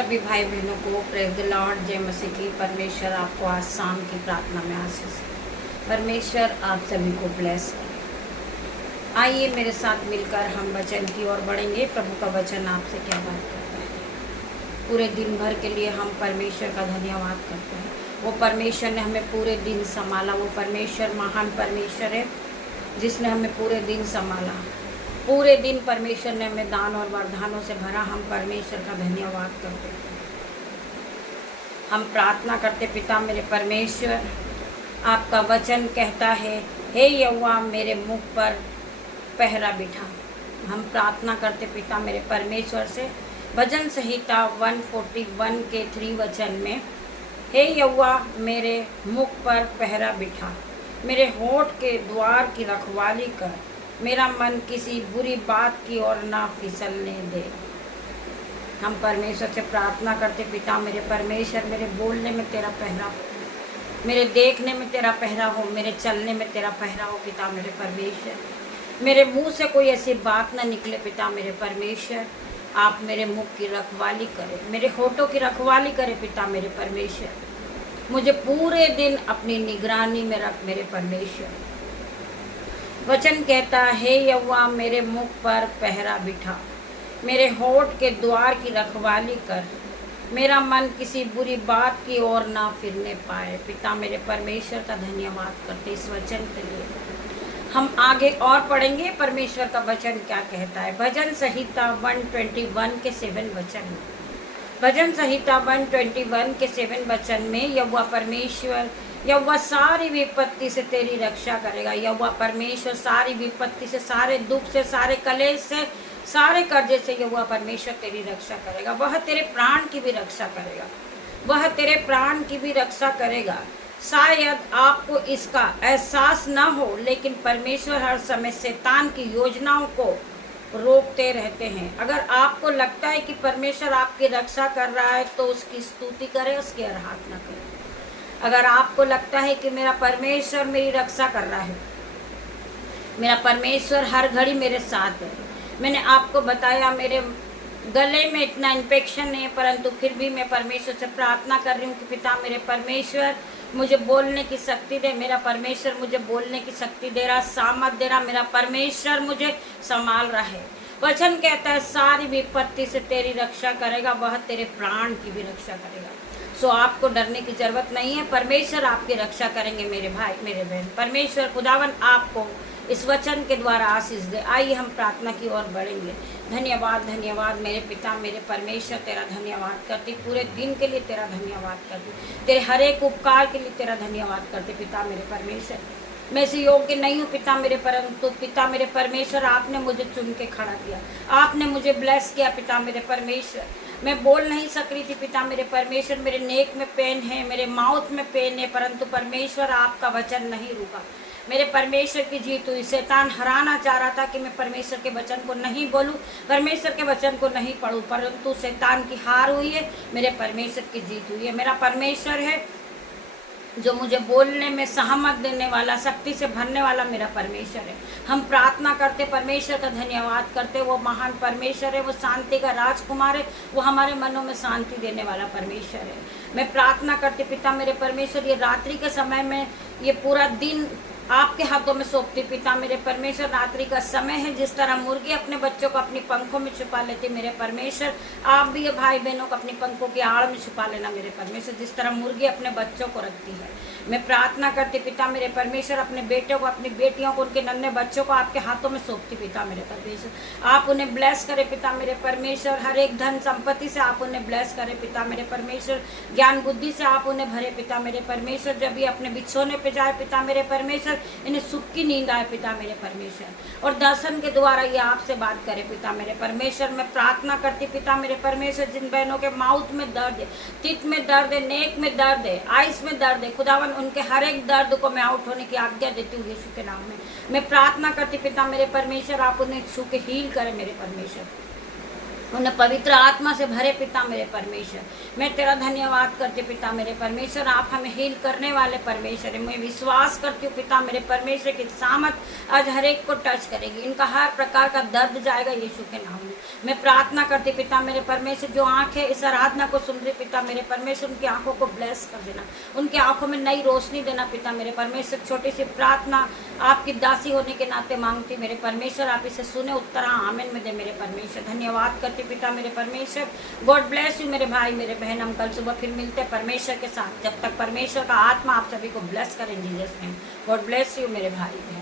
सभी भाई बहनों को प्रेज द लॉर्ड, जय मसीह की। परमेश्वर आपको आज शाम की प्रार्थना में आशीष दे। परमेश्वर आप सभी को ब्लेस करे। आइए मेरे साथ मिलकर हम वचन की ओर बढ़ेंगे। प्रभु का वचन आपसे क्या बात करता है। पूरे दिन भर के लिए हम परमेश्वर का धन्यवाद करते हैं। वो परमेश्वर ने हमें पूरे दिन संभाला। वो परमेश्वर महान परमेश्वर है जिसने हमें पूरे दिन संभाला। पूरे दिन परमेश्वर ने हमें दान और वरदानों से भरा। हम परमेश्वर का धन्यवाद करते हैं। हम प्रार्थना करते, पिता मेरे परमेश्वर, आपका वचन कहता है, हे यहोवा मेरे मुख पर पहरा बिठा। हम प्रार्थना करते पिता मेरे परमेश्वर से भजन संहिता 141 के 3 वचन में, हे यहोवा मेरे मुख पर पहरा बिठा, मेरे होठ के द्वार की रखवाली कर, मेरा मन किसी बुरी बात की ओर ना फिसलने दे। हम परमेश्वर से प्रार्थना करते, पिता मेरे परमेश्वर, मेरे बोलने में तेरा पहरा हो, मेरे देखने में तेरा पहरा हो, मेरे चलने में तेरा पहरा हो। पिता मेरे परमेश्वर, मेरे मुंह से कोई ऐसी बात ना निकले। पिता मेरे परमेश्वर, आप मेरे मुख की रखवाली करें, मेरे होठों की रखवाली करें। पिता मेरे परमेश्वर, मुझे पूरे दिन अपनी निगरानी में रख मेरे परमेश्वर। वचन कहता है, हे यहोवा मेरे मुख पर पहरा बिठा, मेरे होठ के द्वार की रखवाली कर, मेरा मन किसी बुरी बात की ओर ना फिरने पाए। पिता मेरे परमेश्वर का धन्यवाद करते इस वचन के लिए। हम आगे और पढ़ेंगे परमेश्वर का वचन क्या कहता है। भजन संहिता 121 के 7 वचन में, भजन संहिता 121 के 7 वचन में यहोवा परमेश्वर, यहोवा सारी विपत्ति से तेरी रक्षा करेगा। यहोवा परमेश्वर सारी विपत्ति से, सारे दुख से, सारे कलेश से, सारे कर्जे से यहोवा परमेश्वर तेरी रक्षा करेगा। वह तेरे प्राण की भी रक्षा करेगा। वह तेरे प्राण की भी रक्षा करेगा। शायद आपको इसका एहसास ना हो, लेकिन परमेश्वर हर समय शैतान की योजनाओं को रोकते रहते हैं। अगर आपको लगता है कि परमेश्वर आपकी रक्षा कर रहा है तो उसकी स्तुति करें, उसकी आराधना करें। अगर आपको लगता है कि मेरा परमेश्वर मेरी रक्षा कर रहा है, मेरा परमेश्वर हर घड़ी मेरे साथ है। मैंने आपको बताया मेरे गले में इतना इन्फेक्शन नहीं है, परंतु फिर भी मैं परमेश्वर से प्रार्थना कर रही हूँ कि पिता मेरे परमेश्वर मुझे बोलने की शक्ति दे। मेरा परमेश्वर मुझे बोलने की शक्ति दे रहा, सामर्थ दे रहा। मेरा परमेश्वर मुझे संभाल रहा है। वचन कहता है, सारी विपत्ति से तेरी रक्षा करेगा, वह तेरे प्राण की भी रक्षा करेगा। सो आपको डरने की जरूरत नहीं है। परमेश्वर आपकी रक्षा करेंगे मेरे भाई मेरे बहन। परमेश्वर खुदावन आपको इस वचन के द्वारा आशीष दे। आइए हम प्रार्थना की ओर बढ़ेंगे। धन्यवाद, धन्यवाद मेरे पिता मेरे परमेश्वर, तेरा धन्यवाद करती। पूरे दिन के लिए तेरा धन्यवाद करती। तेरे हर एक उपकार के लिए तेरा धन्यवाद करते पिता मेरे परमेश्वर। मैं इसे योग्य नहीं हूँ पिता मेरे, परंतु पिता मेरे परमेश्वर आपने मुझे चुन के खड़ा किया। आपने मुझे ब्लेस किया पिता मेरे परमेश्वर। मैं बोल नहीं सक रही थी पिता मेरे परमेश्वर। मेरे नेक में पेन है, मेरे माउथ में पेन है, परंतु परमेश्वर आपका वचन नहीं रुका। मेरे परमेश्वर की जीत हुई। शैतान हराना चाह रहा था कि मैं परमेश्वर के वचन को नहीं बोलूं, परमेश्वर के वचन को नहीं पढ़ूं, परंतु शैतान की हार हुई है, मेरे परमेश्वर की जीत हुई है। मेरा परमेश्वर है जो मुझे बोलने में सहमत देने वाला, शक्ति से भरने वाला मेरा परमेश्वर है। हम प्रार्थना करते, परमेश्वर का धन्यवाद करते। वो महान परमेश्वर है, वो शांति का राजकुमार है, वो हमारे मनों में शांति देने वाला परमेश्वर है। मैं प्रार्थना करती पिता मेरे परमेश्वर, ये रात्रि के समय में ये पूरा दिन आपके हाथों में सौंपती पिता मेरे परमेश्वर। रात्रि का समय है, जिस तरह मुर्गी अपने बच्चों को अपनी पंखों में छुपा लेती मेरे परमेश्वर, आप भी ये भाई बहनों को अपनी पंखों की आड़ में छुपा लेना मेरे परमेश्वर, जिस तरह मुर्गी अपने बच्चों को रखती है। मैं प्रार्थना करती पिता मेरे परमेश्वर, अपने बेटों को, अपनी बेटियों को, उनके नन्हे बच्चों को आपके हाथों में सौंपती पिता मेरे परमेश्वर। आप उन्हें ब्लेस करें पिता मेरे परमेश्वर। हर एक धन संपत्ति से आप उन्हें ब्लेस करें पिता मेरे परमेश्वर। ज्ञान बुद्धि से आप उन्हें भरे पिता मेरे परमेश्वर। जब भी अपने बिछोने पे जाए पिता मेरे परमेश्वर, इन्हें सुख की नींद आए पिता मेरे परमेश्वर, और दर्शन के द्वारा ये आपसे बात करे पिता मेरे परमेश्वर। मैं प्रार्थना करती पिता मेरे परमेश्वर, जिन बहनों के माउथ में दर्द है, तित में दर्द है, नेक में दर्द है, आइस में दर्द है, खुदावन उनके हर एक दर्द को मैं आउट होने की आज्ञा देती हूँ यीशु के नाम में। मैं प्रार्थना करती पिता मेरे परमेश्वर, आप उन्हें छू के हील करें मेरे परमेश्वर। उन्हें पवित्र आत्मा से भरे पिता मेरे परमेश्वर। मैं तेरा धन्यवाद करती पिता मेरे परमेश्वर, आप हमें हील करने वाले परमेश्वर है। मैं विश्वास करती हूँ पिता मेरे परमेश्वर की सामर्थ आज हर एक को टच करेगी, इनका हर प्रकार का दर्द जाएगा यीशु के नाम में। मैं प्रार्थना करती पिता मेरे परमेश्वर, जो आंखें इस आराधना को सुन रही पिता मेरे परमेश्वर, उनकी आंखों को ब्लेस कर देना, उनकी आंखों में नई रोशनी देना पिता मेरे परमेश्वर। छोटी सी प्रार्थना आपकी दासी होने के नाते मांगती मेरे परमेश्वर, आप इसे सुने, उत्तर आमीन में दे मेरे परमेश्वर। धन्यवाद करते पिता मेरे परमेश्वर। गॉड ब्लेस यू मेरे भाई मेरे बहन। हम कल सुबह फिर मिलते हैं परमेश्वर के साथ। जब तक परमेश्वर का आत्मा आप सभी को ब्लेस करें Jesus name. God bless you मेरे भाई बहन।